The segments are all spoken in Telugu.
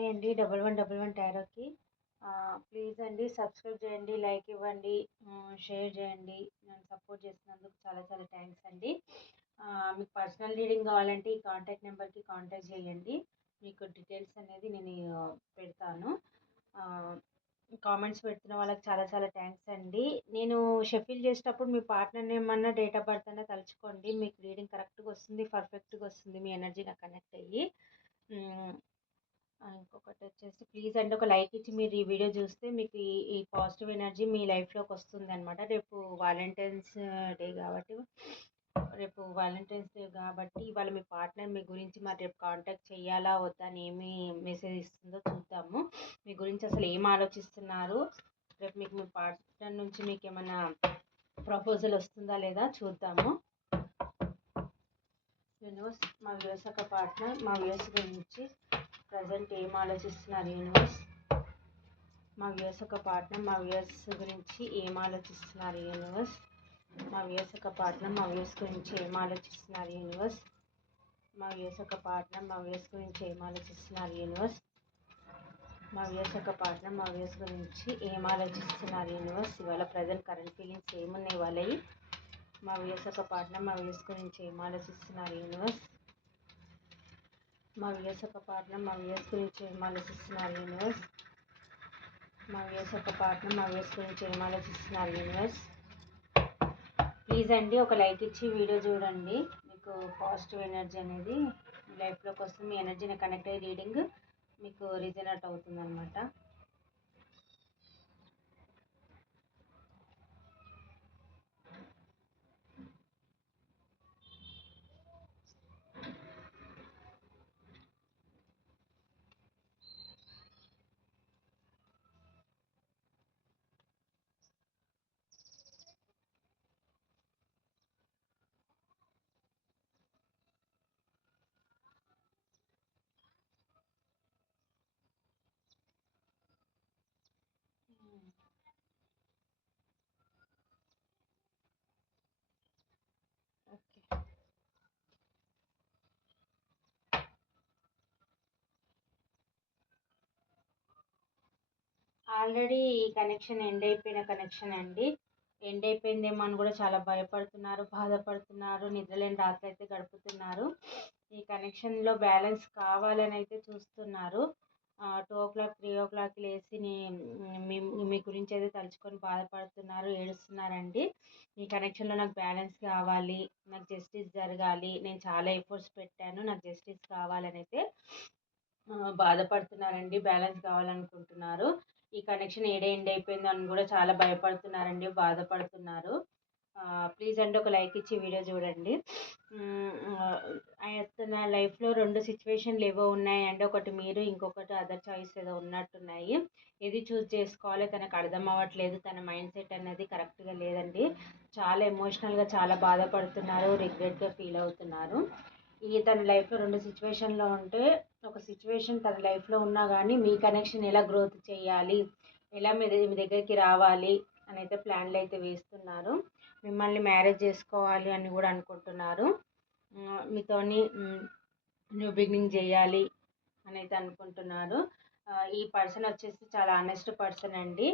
హాయ్ అండి డబల్ వన్ డబల్ వన్ టారోకి. ప్లీజ్ అండి సబ్స్క్రైబ్ చేయండి లైక్ ఇవ్వండి షేర్ చేయండి. నన్ను సపోర్ట్ చేసినందుకు చాలా చాలా థ్యాంక్స్ అండి. మీకు పర్సనల్ రీడింగ్ కావాలంటే ఈ కాంటాక్ట్ నెంబర్కి కాంటాక్ట్ చేయండి. మీకు డీటెయిల్స్ అనేది నేను పెడతాను. కామెంట్స్ పెడుతున్న వాళ్ళకి చాలా చాలా థ్యాంక్స్ అండి. నేను షెఫిల్ చేసేటప్పుడు మీ పార్ట్నర్ ఏమన్నా డేట్ ఆఫ్ బర్త్ అన్నా తలుచుకోండి. మీకు రీడింగ్ కరెక్ట్గా వస్తుంది పర్ఫెక్ట్గా వస్తుంది మీ ఎనర్జీ నాకు కనెక్ట్ అయ్యి. ఇంకొకటి వచ్చేసి ప్లీజ్ అండి ఒక లైక్ ఇచ్చి మీరు ఈ వీడియో చూస్తే మీకు ఈ ఈ పాజిటివ్ ఎనర్జీ మీ లైఫ్లోకి వస్తుంది అనమాట రేపు వాలంటైన్స్ డే కాబట్టి రేపు వాలంటైన్స్ డే కాబట్టి ఇవాళ మీ పార్ట్నర్ మీ గురించి మరి రేపు కాంటాక్ట్ చేయాలా వద్దా అని ఏమి మెసేజ్ ఇస్తుందో చూద్దాము. మీ గురించి అసలు ఏం ఆలోచిస్తున్నారు? రేపు మీకు మీ పార్ట్నర్ నుంచి మీకు ఏమైనా ప్రపోజల్ వస్తుందా లేదా చూద్దాము. యూనివర్స్ మా వ్యవసాయ పార్ట్నర్ మా వ్యవసాయ గురించి ప్రజెంట్ ఏం ఆలోచిస్తున్నారు యూనివర్స్ మా వ్యూస్ ఒక పార్ట్నర్ మా వ్యూస్ గురించి ఏం ఆలోచిస్తున్నారు యూనివర్స్ మా వ్యూస్ ఒక పార్ట్నర్ మా వ్యూస్ గురించి ఏం ఆలోచిస్తున్నారు యూనివర్స్ మా వ్యూస్ ఒక పార్ట్నర్ మా వ్యూస్ గురించి ఏం ఆలోచిస్తున్నారు యూనివర్స్ మా వ్యూస్ ఒక పార్ట్నర్ మా వ్యూస్ గురించి ఏం ఆలోచిస్తున్నారు యూనివర్స్ ఇవాళ ప్రజెంట్ కరెంట్ ఫీలింగ్స్ ఏమున్నాయి వాళ్ళవి మా వ్యూస్ ఒక పార్ట్నర్ మా వ్యూస్ గురించి ఏం ఆలోచిస్తున్నారు యూనివర్స్ మా వ్యూస్ ఒక పార్ట్నర్ మా వ్యూస్ గురించి ఏం ఆలోచిస్తున్నారు యూనివర్స్. మా వ్యూస్ ఒక పార్ట్నర్ మా వ్యూస్ గురించి ఏం ఆలోచిస్తున్నారు యూనివర్స్. ప్లీజ్ అండి ఒక లైక్ ఇచ్చి వీడియో చూడండి. మీకు పాజిటివ్ ఎనర్జీ అనేది లైఫ్లోకి వస్తుంది. మీ ఎనర్జీని కనెక్ట్ అయ్యి రీడింగ్ మీకు రిజనరేట్ అవుతుంది అనమాట ఆల్రెడీ ఈ కనెక్షన్ ఎండ్ అయిపోయిన కనెక్షన్ అండి. ఎండ్ అయిపోయిందేమో అని కూడా చాలా భయపడుతున్నారు బాధపడుతున్నారు నిద్రలేని రాత్రి అయితే గడుపుతున్నారు. ఈ కనెక్షన్లో బ్యాలెన్స్ కావాలని అయితే చూస్తున్నారు. Two o'clock three o'clock లేచి మీ మీ గురించి అయితే తలుచుకొని బాధపడుతున్నారు ఏడుస్తున్నారండి. ఈ కనెక్షన్లో నాకు బ్యాలెన్స్ కావాలి నాకు జస్టిస్ జరగాలి నేను చాలా ఎఫర్ట్స్ పెట్టాను నాకు జస్టిస్ కావాలని అయితే బాధపడుతున్నారండి బ్యాలెన్స్ కావాలనుకుంటున్నారు. ఈ కనెక్షన్ ఏడే ఎండ్ అయిపోయిందో అని కూడా చాలా భయపడుతున్నారండి బాధపడుతున్నారు. ప్లీజ్ అండి ఒక లైక్ ఇచ్చి వీడియో చూడండి. తన లైఫ్లో రెండు సిచ్యువేషన్లు ఏవో ఉన్నాయండి. ఒకటి మీరు ఇంకొకటి అదర్ చాయిస్ ఏదో ఉన్నట్టున్నాయి. ఏది చూస్ చేసుకోవాలో తనకు అర్థం అవ్వట్లేదు తన మైండ్ సెట్ అనేది కరెక్ట్గా లేదండి. చాలా ఎమోషనల్గా చాలా బాధపడుతున్నారు రిగ్రెట్గా ఫీల్ అవుతున్నారు. ఈ తన లైఫ్లో రెండు సిచ్యువేషన్లో ఉంటే ఒక సిచ్యువేషన్ తన లైఫ్లో ఉన్నా కానీ మీ కనెక్షన్ ఎలా గ్రోత్ చేయాలి? ఎలా మీ మీ దగ్గరికి రావాలి? అని అయితే ప్లాన్లు అయితే వేస్తున్నారు. మిమ్మల్ని మ్యారేజ్ చేసుకోవాలి అని కూడా అనుకుంటున్నారు. మీతోని న్యూ బిగినింగ్ చేయాలి అని అయితే అనుకుంటున్నారు ఈ పర్సన్ వచ్చేసి చాలా ఆనెస్ట్ పర్సన్ అండి.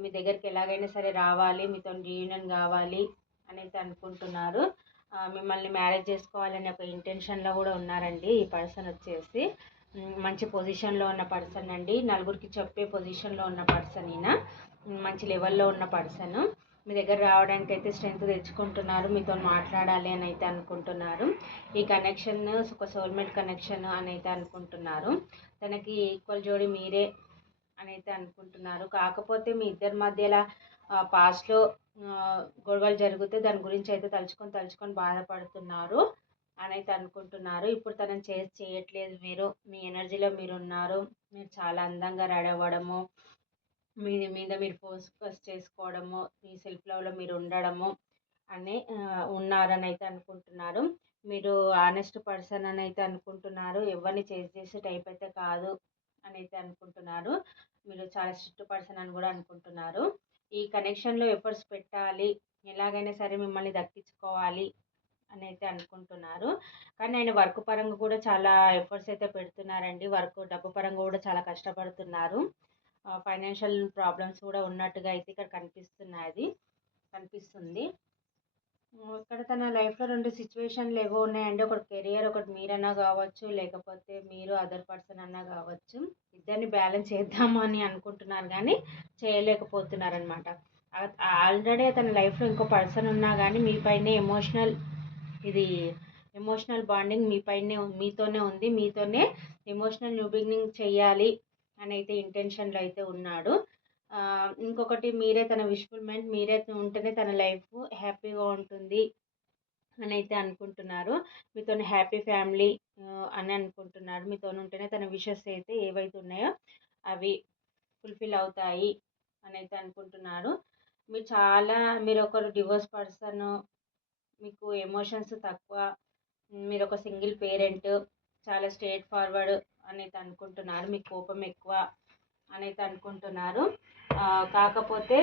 మీ దగ్గరికి ఎలాగైనా సరే రావాలి మీతో రీయూనియన్ కావాలి అని అయితే అనుకుంటున్నారు. మిమ్మల్ని మ్యారేజ్ చేసుకోవాలనే ఒక ఇంటెన్షన్లో కూడా ఉన్నారండి ఈ పర్సన్ వచ్చేసి. మంచి పొజిషన్లో ఉన్న పర్సన్ అండి. నలుగురికి చెప్పే పొజిషన్లో ఉన్న పర్సన్ ఈయన. మంచి లెవెల్లో ఉన్న పర్సన్ మీ దగ్గర రావడానికి అయితే స్ట్రెంత్ తెచ్చుకుంటున్నారు. మీతో మాట్లాడాలి అని అయితే అనుకుంటున్నారు. ఈ కనెక్షన్ ఒక సోల్మేట్ కనెక్షన్ అని అయితే అనుకుంటున్నారు. తనకి ఈక్వల్ జోడి మీరే అని అయితే అనుకుంటున్నారు. కాకపోతే మీ ఇద్దరి మధ్యలో పాస్ట్లో గొడవలు జరిగితే దాని గురించి అయితే తలుచుకొని తలుచుకొని బాధపడుతున్నారు అని అయితే అనుకుంటున్నారు. ఇప్పుడు తనని చేసి చేయట్లేదు. మీరు మీ ఎనర్జీలో మీరు ఉన్నారు మీరు చాలా అందంగా రెడీ అవ్వడము మీ మీద మీరు ఫోకస్ చేసుకోవడము మీ సెల్ఫ్ లవ్లో మీరు ఉండడము అని ఉన్నారని అయితే అనుకుంటున్నారు. మీరు ఆనెస్ట్ పర్సన్ అని అయితే అనుకుంటున్నారు. ఎవరిని చేసి చేసే టైప్ అయితే కాదు అని అయితే అనుకుంటున్నారు. మీరు చాలా స్ట్రిక్ట్ పర్సన్ అని కూడా అనుకుంటున్నారు. ఈ కనెక్షన్లో ఎఫర్ట్స్ పెట్టాలి. ఎలాగైనా సరే మిమ్మల్ని దక్కించుకోవాలి అని అయితే అనుకుంటున్నారు. కానీ ఆయన వర్క్ పరంగా కూడా చాలా ఎఫర్ట్స్ అయితే పెడుతున్నారండి. వర్క్ డబ్బు పరంగా కూడా చాలా కష్టపడుతున్నారు. ఫైనాన్షియల్ ప్రాబ్లమ్స్ కూడా ఉన్నట్టుగా అయితే ఇక్కడ కనిపిస్తున్నది కనిపిస్తుంది. ఇక్కడ తన లైఫ్లో రెండు సిచ్యువేషన్లు ఏవో ఉన్నాయండి. ఒకటి కెరియర్ ఒకటి మీరన్నా కావచ్చు లేకపోతే మీరు అదర్ పర్సన్ అన్నా కావచ్చు. ఇద్దరిని బ్యాలెన్స్ చేద్దాము అని అనుకుంటున్నారు కానీ చేయలేకపోతున్నారనమాట ఆల్రెడీ తన లైఫ్లో ఇంకో పర్సన్ ఉన్నా కానీ మీపైనే ఎమోషనల్ ఇది ఎమోషనల్ బాండింగ్ మీ పైనే మీతోనే ఉంది. మీతోనే ఎమోషనల్ న్యూ బిగినింగ్ చేయాలి అని అయితే ఇంటెన్షన్లో అయితే ఉన్నాడు. ఇంకొకటి మీరే తన విష్ఫుల్మెంట్ మీరే ఉంటేనే తన లైఫ్ హ్యాపీగా ఉంటుంది అని అయితే అనుకుంటున్నారు మీతో హ్యాపీ ఫ్యామిలీ అని అనుకుంటున్నారు. మీతో ఉంటేనే తన విషెస్ అయితే ఏవైతే ఉన్నాయో అవి ఫుల్ఫిల్ అవుతాయి అని అయితే అనుకుంటున్నారు. మీరు చాలా మీరు ఒకరు డివోర్స్ పర్సన్ మీకు ఎమోషన్స్ తక్కువ మీరు ఒక సింగిల్ పేరెంట్ చాలా స్ట్రేట్ ఫార్వర్డ్ అని అయితే అనుకుంటున్నారు. మీకు కోపం ఎక్కువ అనేది అయితే అనుకుంటున్నారు కాకపోతే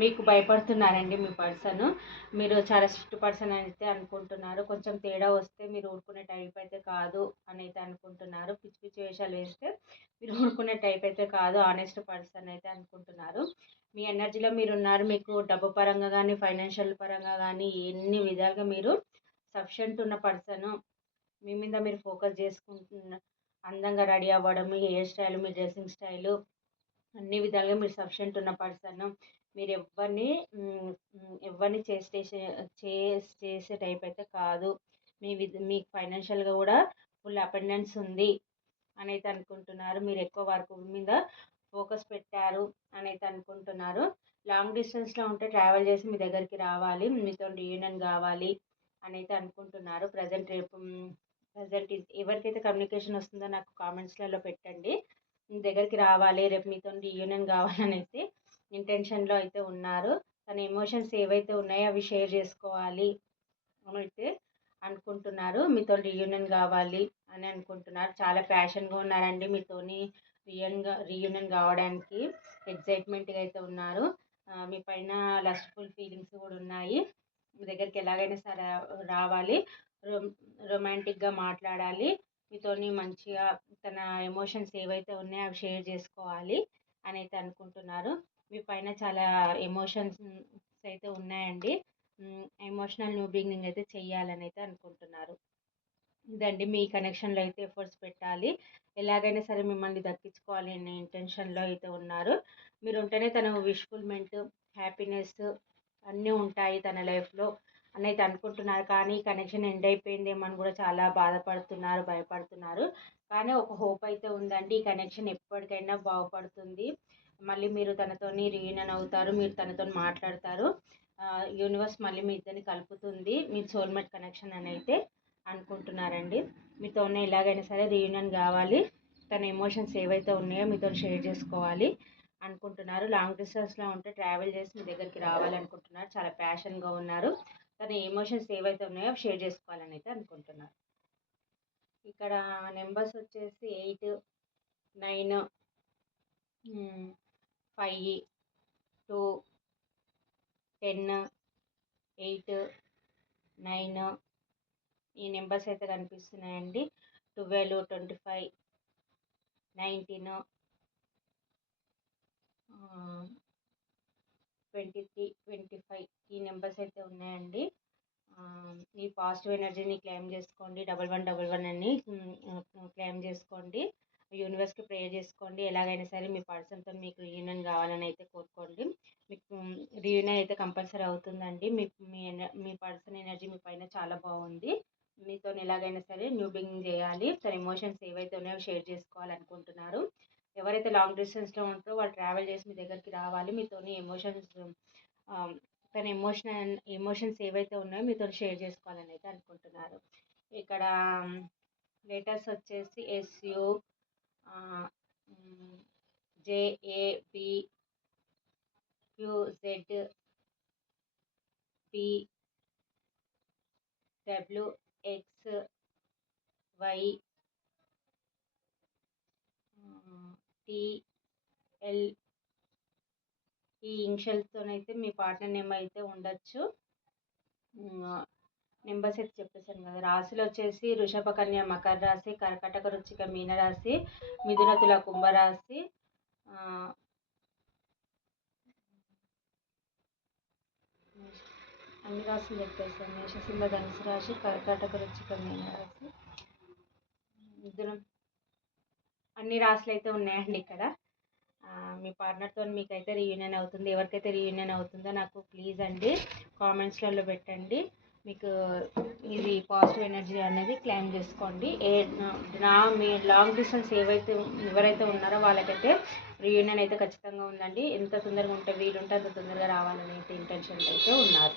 మీకు భయపడుతున్నారండి మీ పర్సన్. మీరు చాలా స్ట్రిక్ట్ పర్సన్ అయితే అనుకుంటున్నారు. కొంచెం తేడా వస్తే మీరు ఊరుకునే టైప్ అయితే కాదు అని అయితే అనుకుంటున్నారు. పిచ్చి పిచ్చి వేషాలు వేస్తే మీరు ఊరుకునే టైప్ అయితే కాదు ఆనెస్ట్ పర్సన్ అయితే అనుకుంటున్నారు. మీ ఎనర్జీలో మీరు ఉన్నారు మీకు డబ్బు పరంగా కానీ ఫైనాన్షియల్ పరంగా కానీ ఎన్ని విధాలుగా మీరు సఫిషియంట్ ఉన్న పర్సన్ మీ మీద మీరు ఫోకస్ చేసుకుంటున్న అందంగా రెడీ అవ్వడం మీ హెయిర్ స్టైల్ మీ డ్రెస్సింగ్ స్టైలు అన్ని విధాలుగా మీరు సఫిషియంట్ ఉన్న పర్సన్. మీరు ఎవరిని ఎవరిని చేసే చేసే టైప్ అయితే కాదు. మీ మీకు ఫైనాన్షియల్గా కూడా ఫుల్ అపెండెన్స్ ఉంది అని అయితే అనుకుంటున్నారు. మీరు ఎక్కువ వర్క్ మీద ఫోకస్ పెట్టారు అని అయితే అనుకుంటున్నారు. లాంగ్ డిస్టెన్స్లో ఉంటే ట్రావెల్ చేసి మీ దగ్గరికి రావాలి మీతో రీయూనియన్ కావాలి అని అయితే అనుకుంటున్నారు. ప్రజెంట్ రేపు ప్రజెంట్ ఎవరికైతే కమ్యూనికేషన్ వస్తుందో నాకు కామెంట్స్లలో పెట్టండి. మీ దగ్గరికి రావాలి రేపు మీతో రీయూనియన్ కావాలనేసి ఇంటెన్షన్లో అయితే ఉన్నారు. తన ఎమోషన్స్ ఏవైతే ఉన్నాయో అవి షేర్ చేసుకోవాలి అని అయితే అనుకుంటున్నారు. మీతో రీయూనియన్ కావాలి అని అనుకుంటున్నారు. చాలా ప్యాషన్గా ఉన్నారండి మీతోని రియన్గా రీయూనియన్ కావడానికి. ఎగ్జైట్మెంట్గా అయితే ఉన్నారు. మీ పైన లస్ట్ఫుల్ ఫీలింగ్స్ కూడా ఉన్నాయి. మీ దగ్గరికి ఎలాగైనా సరే రావాలి. రొమాంటిక్గా మాట్లాడాలి. మీతోని మంచిగా తన ఎమోషన్స్ ఏవైతే ఉన్నాయో అవి షేర్ చేసుకోవాలి అని అయితే అనుకుంటున్నారు. మీ పైన చాలా ఎమోషన్స్ అయితే ఉన్నాయండి. ఎమోషనల్ న్యూ బిగినింగ్ అయితే చెయ్యాలని అయితే అనుకుంటున్నారు. ఇదండి మీ కనెక్షన్లో అయితే ఎఫర్ట్స్ పెట్టాలి. ఎలాగైనా సరే మిమ్మల్ని దక్కించుకోవాలి అనే ఇంటెన్షన్లో అయితే ఉన్నారు. మీరు ఉంటేనే తన విష్ఫుల్మెంట్ హ్యాపీనెస్ అన్నీ ఉంటాయి తన లైఫ్లో అని అయితే అనుకుంటున్నారు. కానీ కనెక్షన్ ఎండ్ అయిపోయిందేమో అని కూడా చాలా బాధపడుతున్నారు భయపడుతున్నారు. కానీ ఒక హోప్ అయితే ఉందండి. ఈ కనెక్షన్ ఎప్పటికైనా బాగుపడుతుంది. మళ్ళీ మీరు తనతోని రీయూనియన్ అవుతారు మీరు తనతో మాట్లాడతారు. యూనివర్స్ మళ్ళీ మీ ఇద్దరిని కలుపుతుంది. మీ సోల్మేట్ కనెక్షన్ అని అయితే అనుకుంటున్నారండి. మీతోనే ఎలాగైనా సరే రీయూనియన్ కావాలి. తన ఎమోషన్స్ ఏవైతే ఉన్నాయో మీతో షేర్ చేసుకోవాలి. అనుకుంటున్నారు. లాంగ్ డిస్టెన్స్లో ఉంటే ట్రావెల్ చేసి మీ దగ్గరికి రావాలనుకుంటున్నారు. చాలా ప్యాషన్గా ఉన్నారు. తన ఎమోషన్స్ ఏవైతే ఉన్నాయో షేర్ చేసుకోవాలని అయితే అనుకుంటున్నారు. ఇక్కడ నెంబర్స్ వచ్చేసి eight nine five two ten eight nine ఈ నెంబర్స్ అయితే కనిపిస్తున్నాయండి. Twelve twenty five nineteen twenty three twenty five ఈ నెంబర్స్ అయితే ఉన్నాయండి. ఈ పాజిటివ్ ఎనర్జీని క్లెయిమ్ చేసుకోండి. డబల్ వన్ డబల్ వన్ అని క్లెయిమ్ చేసుకోండి. యూనివర్స్కి ప్రేయర్ చేసుకోండి. ఎలాగైనా సరే మీ పర్సన్తో మీకు రీయూనియన్ కావాలని అయితే కోరుకోండి. మీకు రీయూనియన్ అయితే కంపల్సరీ అవుతుందండి. మీ మీ మీ పర్సన్ ఎనర్జీ మీ పైన చాలా బాగుంది. మీతో ఎలాగైనా సరే న్యూ బిగినింగ్ చేయాలి. తన ఎమోషన్స్ ఏవైతే ఉన్నాయో షేర్ చేసుకోవాలనుకుంటున్నారు. ఎవరైతే లాంగ్ డిస్టెన్స్లో ఉంటారో వాళ్ళు ట్రావెల్ చేసి మీ దగ్గరికి రావాలి. మీతోని ఎమోషన్స్ um, తన ఎమోషన్ ఎమోషన్స్ ఏవైతే ఉన్నాయో మీతో షేర్ చేసుకోవాలని అయితే అనుకుంటున్నారు. ఇక్కడ um, లెటర్స్ వచ్చేసి S U J A B Q Z P W X Y T L ఈ ఇనిషియల్స్తోనైతే మీ పార్ట్నర్ నేమ్ అయితే ఉండొచ్చు. నెంబర్స్ అయితే చెప్పేశాను కదా. రాశులు వచ్చేసి వృషభ కన్య మకర రాశి కర్కటక రుచిక మీన రాశి మిథున తుల కుంభరాశి అన్ని రాశులు చెప్పేసాను మేషసింహ ధనుసు రాశి కర్కాటక రుచిక మీన రాశి మిథునం అన్ని రాశులు అయితే ఉన్నాయండి ఇక్కడ. మీ పార్ట్నర్తో మీకైతే రీయూనియన్ అవుతుంది. ఎవరికైతే రీయూనియన్ అవుతుందో నాకు ప్లీజ్ అండి కామెంట్స్లలో పెట్టండి. మీకు ఇది పాజిటివ్ ఎనర్జీ అనేది క్లైమ్ చేసుకోండి. ఏ నా మీ లాంగ్ డిస్టెన్స్ ఏవైతే ఎవరైతే ఉన్నారో వాళ్ళకైతే రీయూనియన్ అయితే ఖచ్చితంగా ఉందండి. ఎంత తొందరగా ఉంటే వీలుంటే అంత తొందరగా రావాలనే ఇంటెన్షన్ అయితే ఉన్నారు.